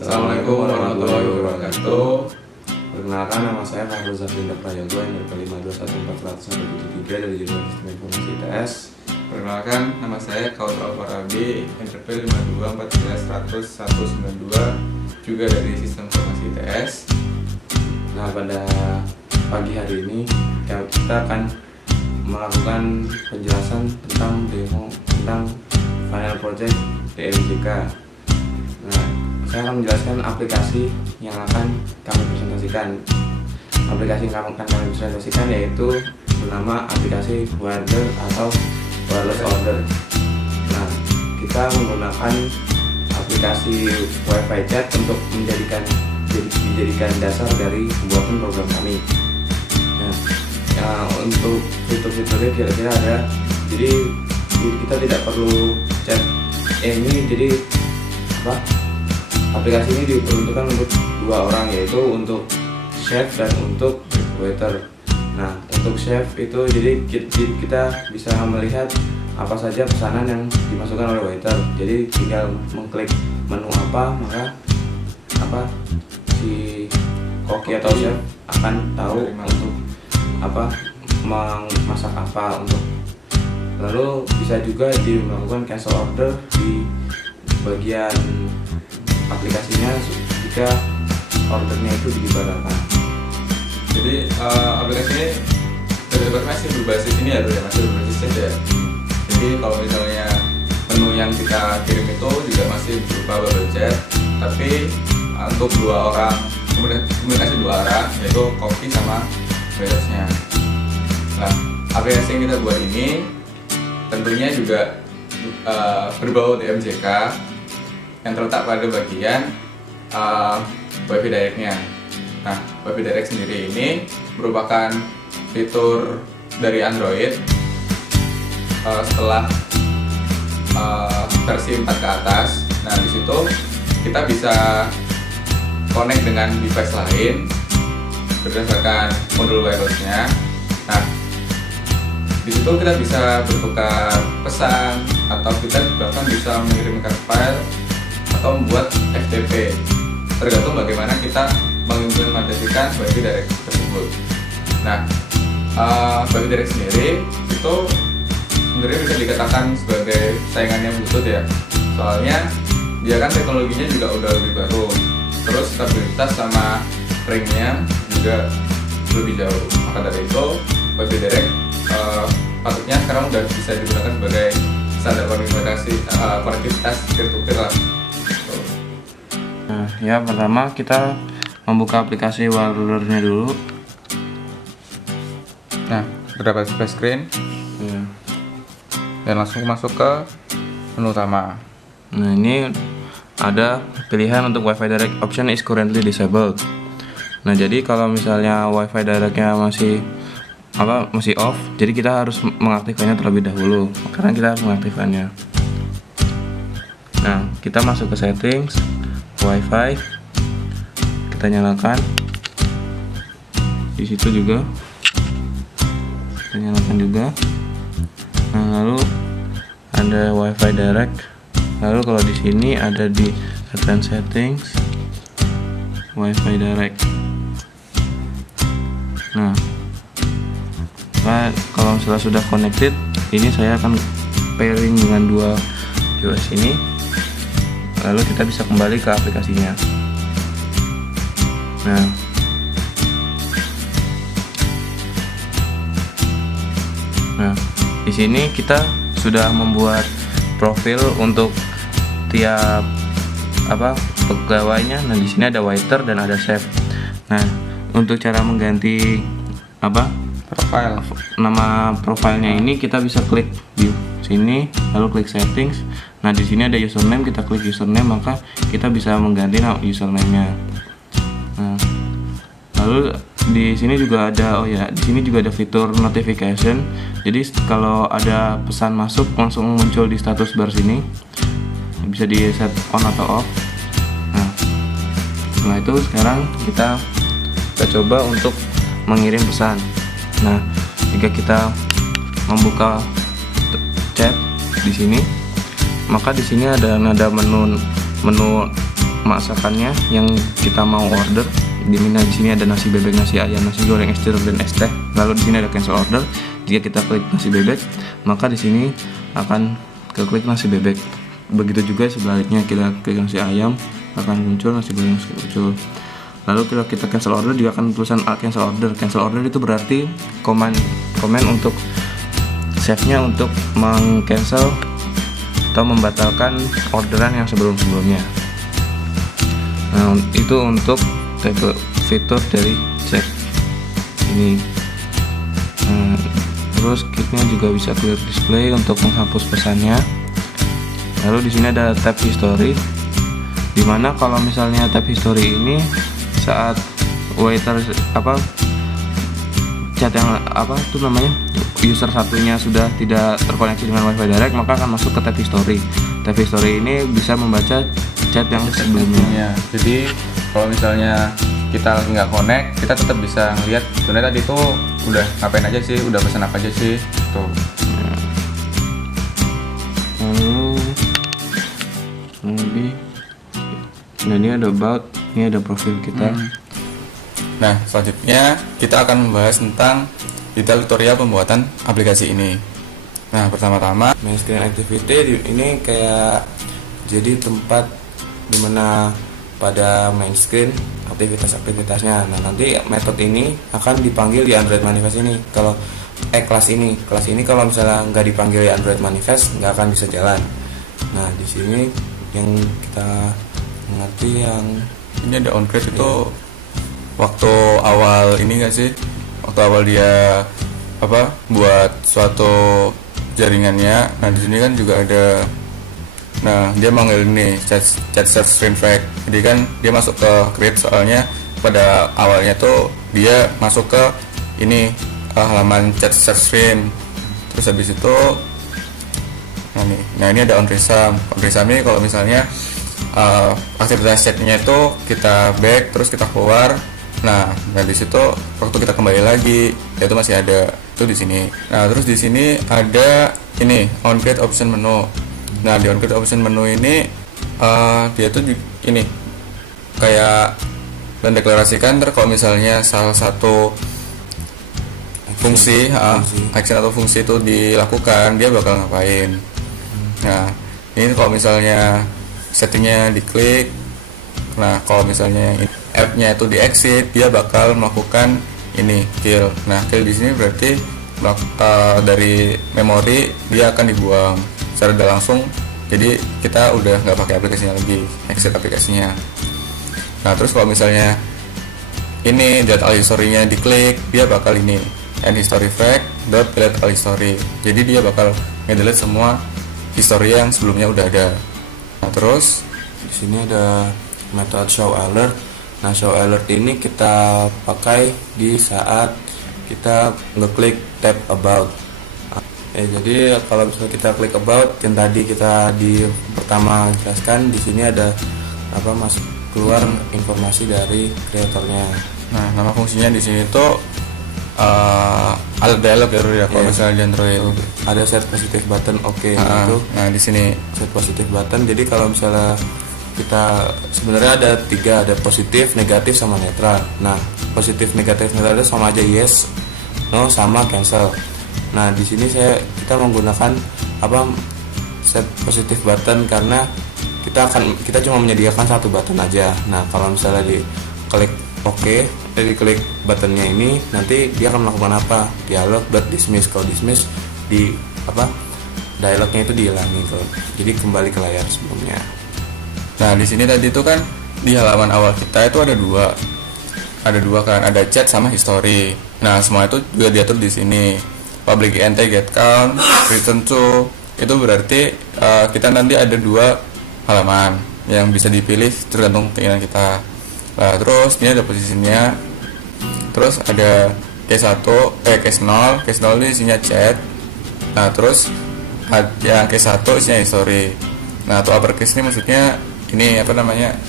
Assalamualaikum warahmatullahi wabarakatuh. Perkenalkan, nama saya Fahrul Zafrinda Prayogo, NPM 5214173 dari Jurusan Sistem Informasi ITS. Perkenalkan, nama saya Kautsar Al-Farabi, NPM 5214192 juga dari Sistem Informasi ITS. Nah, pada pagi hari ini kita akan melakukan penjelasan tentang demo tentang final project DMJK. Nah, saya akan menjelaskan aplikasi yang akan kami presentasikan. Aplikasi yang akan kami presentasikan yaitu bernama aplikasi Wireless atau Wireless Order. Nah, kita menggunakan aplikasi Wi-Fi Chat untuk dijadikan dasar dari pembuatan program kami. Nah, untuk fitur-fiturnya kira-kira ada. Jadi kita tidak perlu chat ini. Jadi aplikasi ini diperuntukkan untuk dua orang, yaitu untuk chef dan untuk waiter. Nah, untuk chef itu jadi kita bisa melihat apa saja pesanan yang dimasukkan oleh waiter. Jadi tinggal mengklik menu apa, maka si koki atau chef akan tahu untuk memasak apa untuk. Lalu bisa juga dilakukan cancel order di bagian aplikasinya jika ordernya itu dibatalkan. Jadi aplikasi ini terdapat masih berbasis ini ya, masih berbasis chat ya. Jadi kalau misalnya menu yang kita kirim itu juga masih berupa bubble chat, tapi untuk dua orang, komunikasi dua arah, yaitu koki sama waitersnya. Nah, aplikasi yang kita buat ini tentunya juga berbau DMJK yang terletak pada bagian Wi-Fi Direct-nya. Nah, Wi-Fi Direct sendiri ini merupakan fitur dari Android setelah versi 4 ke atas. Nah, di situ kita bisa connect dengan device lain berdasarkan modul wirelessnya. Nah, di situ kita bisa bertukar pesan atau kita bahkan bisa mengirimkan file atau membuat FTP, tergantung bagaimana kita mengimplementasikan Wi-Fi Direct tersebut. Nah, Wi-Fi Direct sendiri itu sebenarnya bisa dikatakan sebagai saingannya Bluetooth ya, soalnya dia kan teknologinya juga udah lebih baru, terus stabilitas sama ringnya juga lebih jauh. Maka dari itu Wi-Fi Direct patutnya sekarang udah bisa digunakan sebagai standar konektivitas peer-to-peer lah. Nah, ya pertama kita membuka aplikasi Wireless-nya dulu. Nah, terdapat splash screen Ya. dan langsung masuk ke menu utama. Nah, ini ada pilihan untuk Wi-Fi Direct option is currently disabled. Nah, jadi kalau misalnya Wi-Fi Direct-nya masih off, jadi kita harus mengaktifkannya terlebih dahulu. Karena kita harus mengaktifkannya. Nah, kita masuk ke settings Wi-Fi, kita nyalakan. Di situ juga kita nyalakan juga. Nah, lalu ada Wi-Fi Direct. Lalu kalau di sini ada di advanced settings Wi-Fi Direct. Nah, kalau misalnya sudah connected, ini saya akan pairing dengan dua device ini. Lalu kita bisa kembali ke aplikasinya. Nah, di sini kita sudah membuat profil untuk tiap pegawainya. Nah, di sini ada waiter dan ada chef. Nah, untuk cara mengganti nama profilnya ini kita bisa klik view sini, lalu klik settings. Nah, di sini ada username, kita klik username, maka kita bisa mengganti nama username-nya. Nah, lalu di sini juga ada di sini juga ada fitur notification. Jadi kalau ada pesan masuk langsung muncul di status bar sini. Bisa di set on atau off. Nah, setelah itu sekarang kita coba untuk mengirim pesan. Nah, jika kita membuka chat di sini, maka di sini ada menu masakannya yang kita mau order. Di sini ada nasi bebek, nasi ayam, nasi goreng, es jeruk, dan es teh. Lalu di sini ada cancel order. Jika kita klik nasi bebek, maka di sini akan klik nasi bebek. Begitu juga sebaliknya, kita klik nasi ayam akan muncul nasi goreng muncul. Lalu kalau kita cancel order juga akan tulisan cancel order. Cancel order itu berarti komen untuk save-nya untuk meng-cancel atau membatalkan orderan yang sebelum-sebelumnya. Nah, itu untuk fitur dari chat ini. Terus kitnya juga bisa clear display untuk menghapus pesannya. Lalu di sini ada tab history, dimana kalau misalnya tab history ini saat waiter chat yang user satunya sudah tidak terkoneksi dengan wifi direct, maka akan masuk ke tab history. Tab history ini bisa membaca chat yang sebelumnya. Jadi kalau misalnya kita lagi nggak connect, kita tetap bisa ngeliat sebenarnya tadi tuh udah ngapain aja sih, udah pesan apa aja sih tuh. Lalu nah ini ada about, ini ada profil kita. Nah, selanjutnya kita akan membahas tentang detail tutorial pembuatan aplikasi ini. Nah, pertama-tama Main screen activity ini kayak jadi tempat dimana pada main screen aktivitas-aktivitasnya. Nah, nanti metode ini akan dipanggil di Android Manifest ini. Kalau kelas ini kalau misalnya nggak dipanggil di Android Manifest, nggak akan bisa jalan. Nah, di sini yang kita mengerti yang ini ada on create itu waktu awal ini nggak sih? Waktu awal dia buat suatu jaringannya. Nah, di sini kan juga ada. Nah, dia manggil ini chat search screen frag. Jadi kan dia masuk ke create, soalnya pada awalnya tuh dia masuk ke ini halaman chat search screen. Terus habis itu nah ini ada on resum. On resum ini kalau misalnya aktivitas chatnya itu kita back terus kita keluar. Nah di situ waktu kita kembali lagi itu masih ada itu di sini. Nah, terus di sini ada ini on create option menu. Nah, di on create option menu ini dia tuh ini kayak mendeklarasikan kalau misalnya salah satu fungsi action atau fungsi itu dilakukan, dia bakal ngapain. Nah, ini kalau misalnya settingnya diklik, nah kalau misalnya app-nya itu di exit, dia bakal melakukan ini kill. Nah, kill di sini berarti dari memori dia akan dibuang secara tidak langsung. Jadi kita udah nggak pakai aplikasinya lagi, exit aplikasinya. Nah, terus kalau misalnya ini delete all history-nya diklik, dia bakal ini end history frag delete all history. Jadi dia bakal nge-delete semua history yang sebelumnya udah ada. Nah, terus di sini ada metode show alert. Nah, show alert ini kita pakai di saat kita ngeklik tab about. Jadi kalau misalnya kita klik about yang tadi kita di pertama jelaskan, di sini ada masuk keluar informasi dari kreatornya. Nah, nama fungsinya di sini tuh alert dialog ya kalau misalnya di Android. Ada set positive button itu. Nah, di sini set positive button. Jadi kalau misalnya kita sebenarnya ada 3, ada positif, negatif, sama netral. Nah, positif, negatif, netral itu sama aja yes, no, sama cancel. Nah, di sini kita menggunakan set positif button karena kita cuma menyediakan satu button aja. Nah, kalau misalnya diklik diklik buttonnya ini, nanti dia akan melakukan apa? Dialog dismiss. Kalau dismiss dialognya itu dihilangi. Jadi kembali ke layar sebelumnya. Nah, di sini tadi itu kan di halaman awal kita itu ada dua kan, ada chat sama history. Nah, semua itu juga diatur di sini. Public int get count, return to, itu berarti kita nanti ada 2 halaman yang bisa dipilih tergantung keinginan kita. Nah, terus ini ada posisinya. Terus ada case 0 ini isinya chat. Nah, terus yang case 1 isinya history. Nah, atau uppercase ini maksudnya ini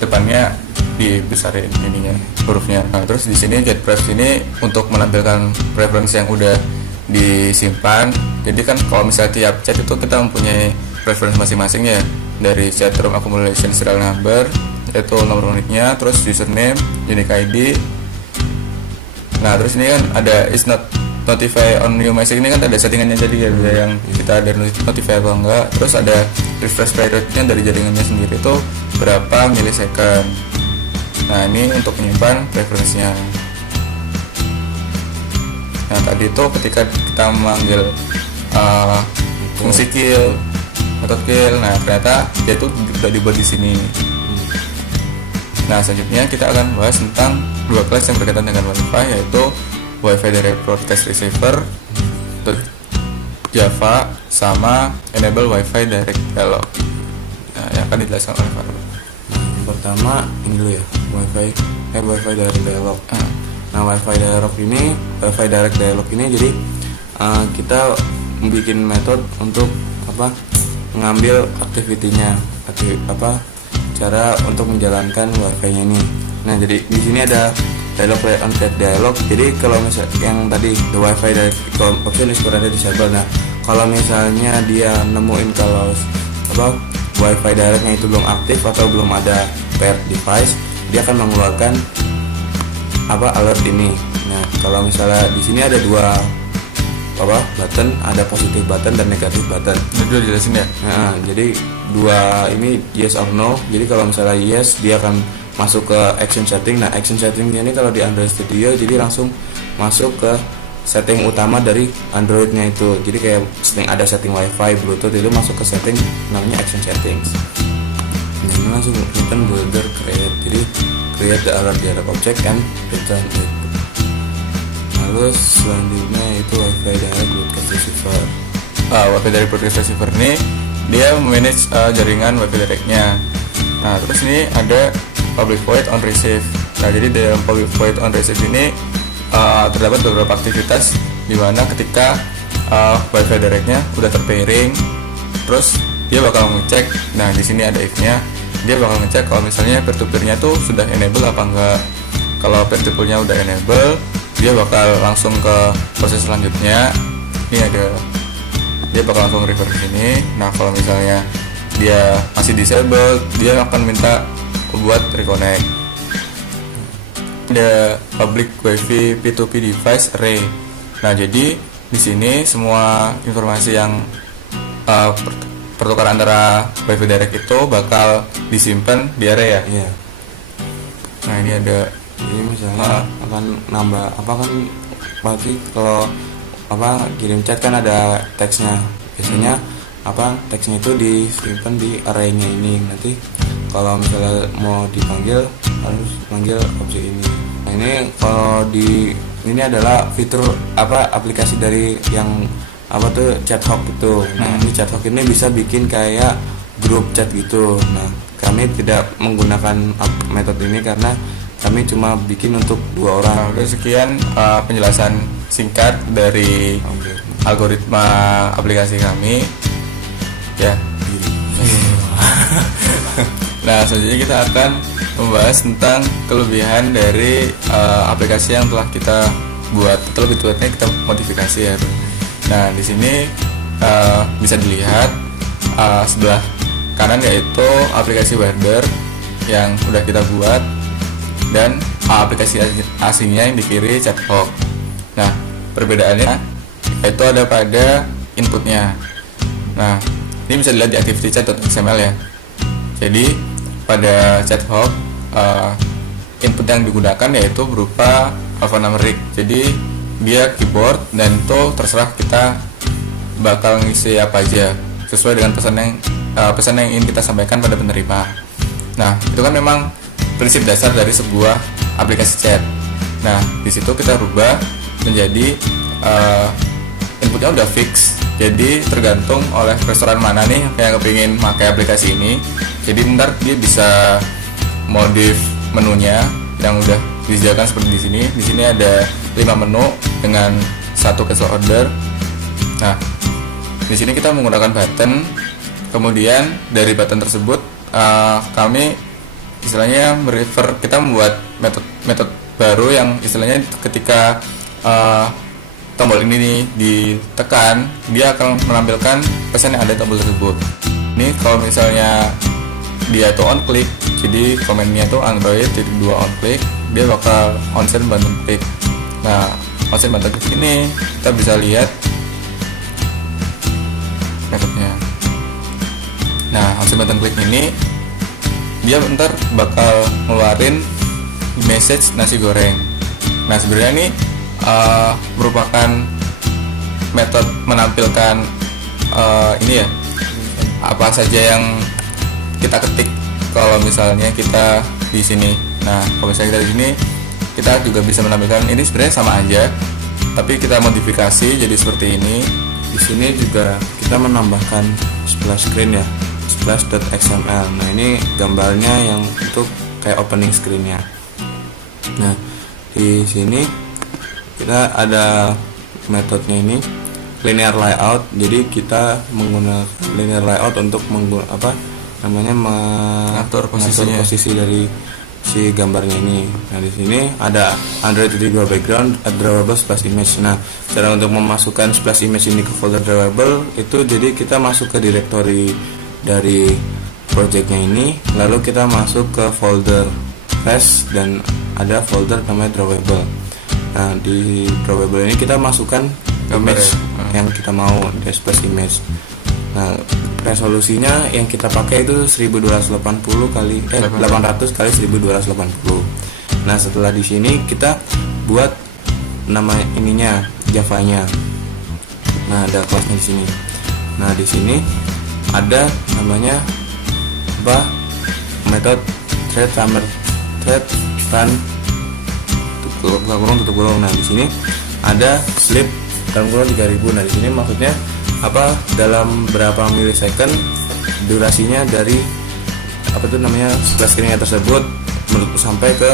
depannya dibesarin ininya hurufnya. Nah, terus di sini get pref ini untuk menampilkan preference yang udah disimpan. Jadi kan kalau misalnya tiap chat itu kita mempunyai preference masing-masing ya, dari chat room accumulation serial number, yaitu nomor uniknya, terus username, unique ID. Nah terus ini kan ada is not notify on new message, ini kan ada settingannya, jadi ada yang kita ada notify apa enggak. Terus ada refresh rate-nya dari jaringannya sendiri itu berapa milisecond. Nah ini untuk menyimpan preferensinya. Nah tadi itu ketika kita memanggil fungsi kill, metode kill, nah ternyata dia tuh udah dibuat di sini. Nah selanjutnya kita akan bahas tentang dua kelas yang berkaitan dengan Wi-Fi, yaitu Wi-Fi Direct Broadcast Receiver Java sama Enable Wi-Fi Direct Dialog. Nah yang akan dijelaskan oleh Farul. Yang pertama ini dulu ya, Wi-Fi Direct Dialog. Nah Wi-Fi Direct Dialog ini jadi kita membuat metode untuk mengambil aktivitinya, cara untuk menjalankan Wi-Fi-nya ini. Nah jadi di sini ada dialog on that dialog. Jadi kalau misalnya yang tadi the Wi-Fi direct option is currently disabled. Nah kalau misalnya dia nemuin kalau Wi-Fi directnya itu belum aktif atau belum ada paired device, dia akan mengeluarkan alert ini. Nah kalau misalnya di sini ada dua button, ada positif button dan negatif button. Ini dulu jelasin ya. Nah, jadi dua ini yes or no. Jadi kalau misalnya yes, dia akan masuk ke action setting. Nah action settingnya ini kalau di Android Studio jadi langsung masuk ke setting utama dari Androidnya itu. Jadi kayak ada setting Wi-Fi, Bluetooth, itu masuk ke setting namanya action settings. Nah ini langsung return builder create. Jadi create the alert dialog object and return it. Lalu selanjutnya itu Wi-Fi Direct Broadcast Receiver. Wi-Fi Direct Broadcast Receiver ini dia manage jaringan Wi-Fi Direct-nya. Nah terus ini ada Public Void on Receive. Nah jadi dalam Public Void on Receive ini terdapat beberapa aktivitas di mana ketika Wi-Fi Direct-nya udah terpairing, terus dia bakal ngecek. Nah di sini ada if-nya, dia bakal ngecek kalau misalnya peer-to-peer-nya tuh sudah enable apa enggak. Kalau peer-to-peer-nya udah enable, dia bakal langsung ke proses selanjutnya. Ini dia bakal langsung refer ke sini. Nah kalau misalnya dia masih disable, dia akan minta buat reconnect. Ada public Wi-Fi P2P device array. Nah jadi di sini semua informasi yang pertukaran antara Wi-Fi direct itu bakal disimpan di array ya. Iya. Nah ini ada ini misalnya akan nambah pasti kalau kirim chat kan ada teksnya. Biasanya teksnya itu disimpan di array-nya ini. Nanti kalau misalnya mau dipanggil harus panggil objek ini. Nah ini kalau ini adalah fitur aplikasi dari yang Chathawk itu. Nah ini Chathawk ini bisa bikin kayak grup chat gitu. Nah kami tidak menggunakan metode ini karena kami cuma bikin untuk 2 orang. Oke, sekian penjelasan singkat dari algoritma aplikasi kami ya. Nah selanjutnya kita akan membahas tentang kelebihan dari aplikasi yang telah kita buat, atau lebih tepatnya kita modifikasi ya. Nah di sini bisa dilihat sebelah kanan yaitu aplikasi Wiredir yang udah kita buat, dan aplikasi aslinya yang di kiri Chathawk. Nah perbedaannya itu ada pada inputnya. Nah ini bisa dilihat di activity-chat.xml ya. Jadi pada Chathawk input yang digunakan yaitu berupa alphanumeric. Jadi dia keyboard dan itu terserah kita bakal ngisi apa aja sesuai dengan pesan yang ingin kita sampaikan pada penerima. Nah itu kan memang prinsip dasar dari sebuah aplikasi chat. Nah di situ kita rubah menjadi inputnya udah fix. Jadi tergantung oleh restoran mana nih yang kepingin pakai aplikasi ini. Jadi ntar dia bisa modif menunya yang udah disediakan seperti di sini. Di sini ada 5 menu dengan 1 cancel order. Nah di sini kita menggunakan button. Kemudian dari button tersebut kami istilahnya kita membuat metode baru yang istilahnya ketika tombol ini nih ditekan, dia akan menampilkan pesan yang ada di tombol tersebut. Ini kalau misalnya dia itu on click, jadi komennya itu Android jadi 2 on click, dia bakal onsend button click. Nah, onsend button click ini kita bisa lihat metodenya. Nah, onsend button click ini dia bentar bakal ngeluarin message nasi goreng. Nah, sebenarnya ini merupakan metode menampilkan ini ya, apa saja yang kita ketik kalau misalnya kita di sini. Nah, kalau misalnya kita di sini, kita juga bisa menampilkan ini sebenarnya sama aja, tapi kita modifikasi jadi seperti ini. Di sini juga kita menambahkan splash screen ya, splash.xml. Nah, ini gambarnya yang untuk kayak opening screen-nya. Nah, di sini kita ada metodenya ini linear layout. Jadi kita menggunakan linear layout untuk mengatur posisi dari si gambarnya ini. Nah, di sini ada Android background drawable splash image. Nah, cara untuk memasukkan splash image ini ke folder drawable itu, jadi kita masuk ke directory dari projectnya ini, lalu kita masuk ke folder flash dan ada folder namanya drawable. Nah, di drawable ini kita masukkan image yang kita mau, splash image. Nah, resolusinya yang kita pakai itu 800 kali 1280. Nah, setelah di sini kita buat nama ininya, Java-nya. Nah, ada kelasnya di sini. Nah, di sini ada namanya metode thread run tutup kurung. Nah, di sini ada sleep dalam kurung 3000. Nah, di sini maksudnya dalam berapa milisecond durasinya dari splash screen tersebut sampai ke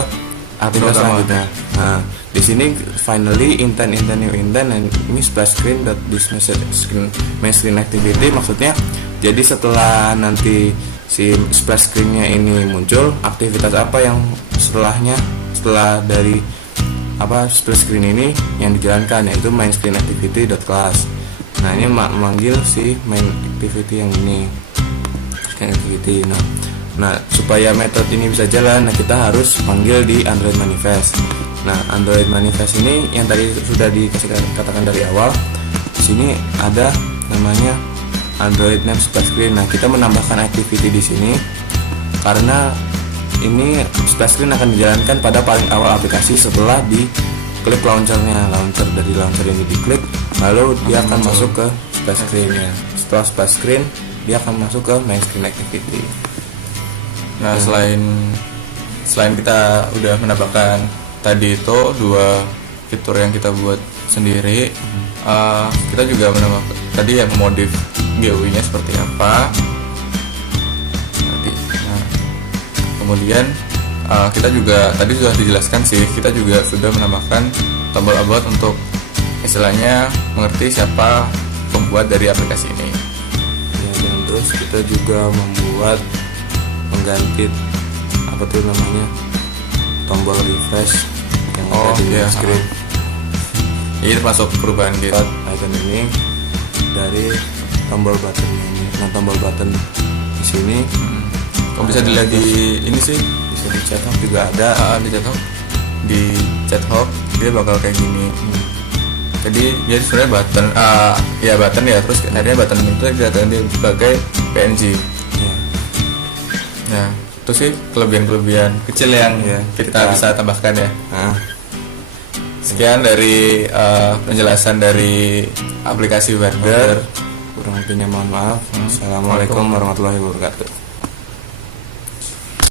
aktivitas selanjutnya. Nah, di sini finally intent new intent and ini splash screen this main screen activity, maksudnya jadi setelah nanti si splash screen-nya ini muncul, aktivitas apa yang setelah dari splash screen ini yang dijalankan, yaitu main screen activity.class. Nah, ini memanggil si main activity yang ini, screen activity. Nah, supaya metode ini bisa jalan, kita harus panggil di Android manifest. Nah, Android manifest ini yang tadi sudah dikatakan dari awal. Di sini ada namanya Android name splash screen. Nah, kita menambahkan activity di sini karena ini splash screen akan dijalankan pada paling awal aplikasi setelah diklik launcher dari launcher ini diklik, lalu dia akan masuk ke splash screen-nya. Setelah splash screen, dia akan masuk ke main screen activity. Nah, selain kita udah menambahkan tadi itu 2 fitur yang kita buat sendiri, kita juga menambahkan tadi yang memodif GUI-nya seperti apa. Nah, kemudian kita juga tadi sudah dijelaskan sih, kita juga sudah menambahkan tombol about untuk istilahnya mengerti siapa pembuat dari aplikasi ini. Ya, dan terus kita juga membuat pengganti tombol refresh yang ada di screen. Ini termasuk perubahan gitu. Icon ini dari tombol button ini. Nah, tombol button di sini bisa dilihat di ini sih, bisa di chat hub juga ada. Di chat hub dia bakal kayak gini. Jadi dia sebenarnya button ya, terus akhirnya button itu diganti sebagai PNG. Nah, itu sih kelebihan kecil yang kita bisa tambahkan ya. Sekian dari penjelasan dari aplikasi Weather. Kurang lebihnya mohon maaf. Assalamualaikum warahmatullahi wabarakatuh.